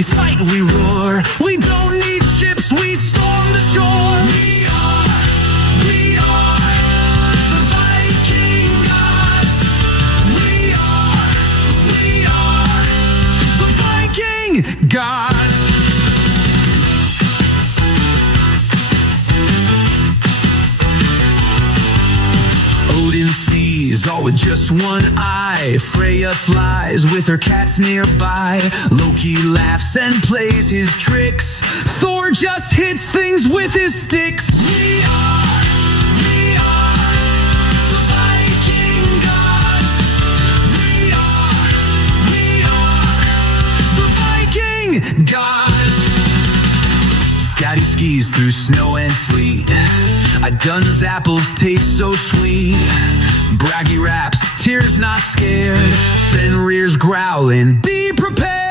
We fight, we roar. We don't need ships, we storm the shore. We are the Viking Gods. We are the Viking Gods. Odin sees all with just one eye. Freyja flies with her cats nearby. Loki laughs and plays his tricks. Thor just hits things with his sticks. We are the Viking Gods. We are the Viking Gods. Skadi skis through snow and sleet. Idun's apples taste so sweet. Bragi raps, tears not scared. Fenrir's growling, be prepared.